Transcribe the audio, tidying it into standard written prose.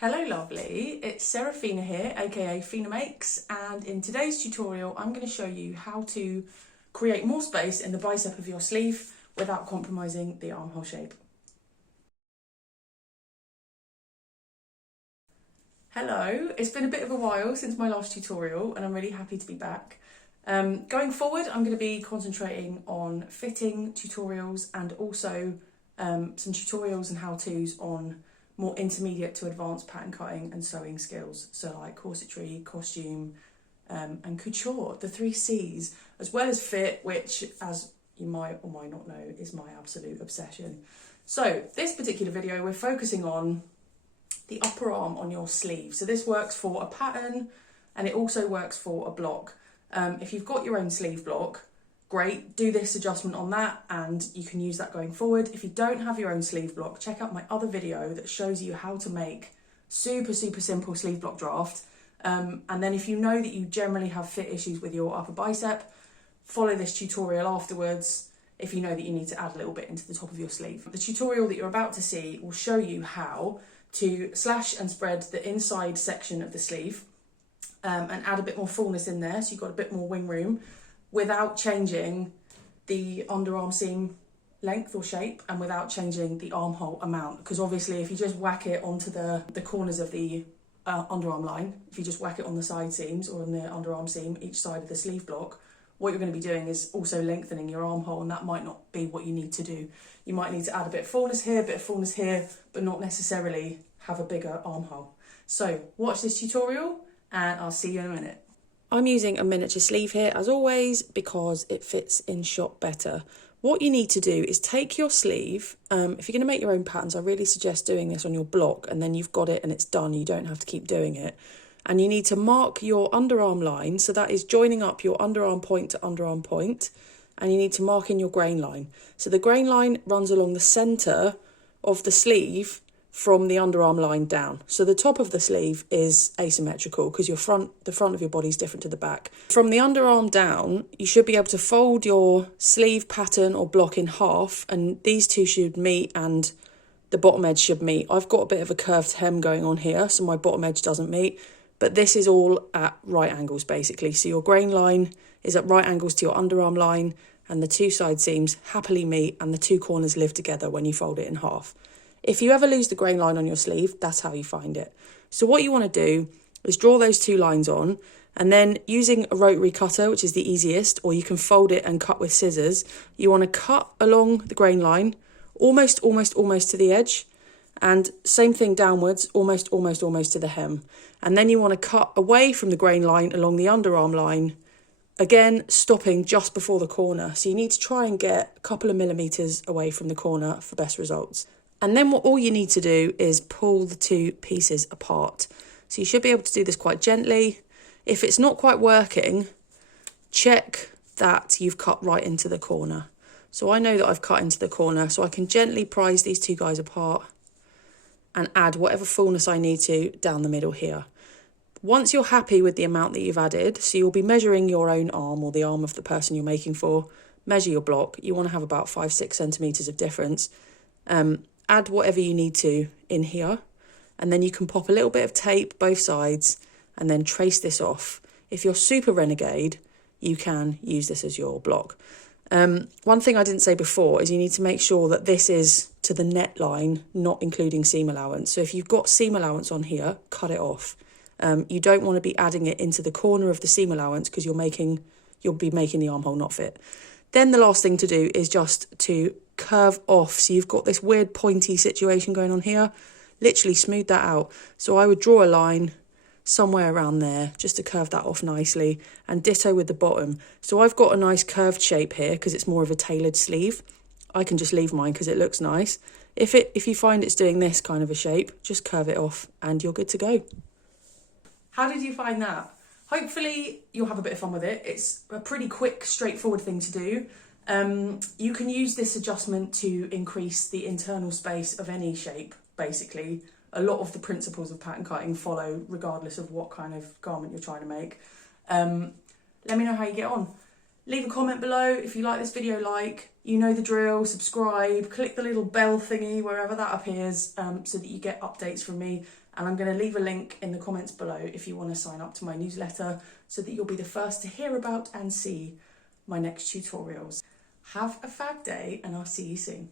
Hello lovely, it's Serafina here, aka Fina Makes, and in today's tutorial I'm going to show you how to create more space in the bicep of your sleeve without compromising the armhole shape. Hello, it's been a bit of a while since my last tutorial and I'm really happy to be back. Going forward I'm going to be concentrating on fitting tutorials and also some tutorials and how-tos on more intermediate to advanced pattern cutting and sewing skills. So like corsetry, costume, and couture, the 3 C's, as well as fit, which as you might or might not know is my absolute obsession. So this particular video, we're focusing on the upper arm on your sleeve. So this works for a pattern and it also works for a block. If you've got your own sleeve block, great, do this adjustment on that and you can use that going forward. If you don't have your own sleeve block, check out my other video that shows you how to make super simple sleeve block draft. And then if you know that you generally have fit issues with your upper bicep, follow this tutorial afterwards if you know that you need to add a little bit into the top of your sleeve. The tutorial that you're about to see will show you how to slash and spread the inside section of the sleeve and add a bit more fullness in there so you've got a bit more wing room, without changing the underarm seam length or shape and without changing the armhole amount. Because obviously if you just whack it onto the corners of the underarm line, if you just whack it on the side seams or on the underarm seam, each side of the sleeve block, what you're going to be doing is also lengthening your armhole, and that might not be what you need to do. You might need to add a bit of fullness here, but not necessarily have a bigger armhole. So watch this tutorial and I'll see you in a minute. I'm using a miniature sleeve here as always because it fits in shot better. What you need to do is take your sleeve, if you're going to make your own patterns, I really suggest doing this on your block and then you've got it and it's done, you don't have to keep doing it. And you need to mark your underarm line, so that is joining up your underarm point to underarm point, and you need to mark in your grain line. So the grain line runs along the centre of the sleeve from the underarm line down. So the top of the sleeve is asymmetrical because the front of your body is different to the back. From the underarm down, you should be able to fold your sleeve pattern or block in half, and these two should meet and the bottom edge should meet. I've got a bit of a curved hem going on here, so my bottom edge doesn't meet, but this is all at right angles basically. So your grain line is at right angles to your underarm line and the 2 side seams happily meet and the 2 corners live together when you fold it in half. If you ever lose the grain line on your sleeve, that's how you find it. So what you want to do is draw those 2 lines on, and then using a rotary cutter, which is the easiest, or you can fold it and cut with scissors, you want to cut along the grain line, almost to the edge, and same thing downwards, almost to the hem. And then you want to cut away from the grain line along the underarm line, again stopping just before the corner. So you need to try and get a couple of millimetres away from the corner for best results. And then all you need to do is pull the 2 pieces apart. So you should be able to do this quite gently. If it's not quite working, check that you've cut right into the corner. So I know that I've cut into the corner, so I can gently prise these 2 guys apart and add whatever fullness I need to down the middle here. Once you're happy with the amount that you've added, so you'll be measuring your own arm or the arm of the person you're making for, measure your block. You want to have about 5-6 centimetres of difference. Add whatever you need to in here, and then you can pop a little bit of tape both sides and then trace this off. If you're super renegade, you can use this as your block. One thing I didn't say before is you need to make sure that this is to the net line, not including seam allowance. So if you've got seam allowance on here, cut it off. You don't want to be adding it into the corner of the seam allowance because you'll be making the armhole not fit. Then the last thing to do is just to curve off. So you've got this weird pointy situation going on here. Literally smooth that out. So I would draw a line somewhere around there just to curve that off nicely, and ditto with the bottom. So I've got a nice curved shape here because it's more of a tailored sleeve. I can just leave mine because it looks nice. If you find it's doing this kind of a shape, just curve it off and you're good to go. How did you find that? Hopefully you'll have a bit of fun with it. It's a pretty quick, straightforward thing to do. You can use this adjustment to increase the internal space of any shape, basically. A lot of the principles of pattern cutting follow regardless of what kind of garment you're trying to make. Let me know how you get on. Leave a comment below if you like this video, you know the drill, subscribe, click the little bell thingy wherever that appears so that you get updates from me. And I'm going to leave a link in the comments below if you want to sign up to my newsletter so that you'll be the first to hear about and see my next tutorials. Have a fab day and I'll see you soon.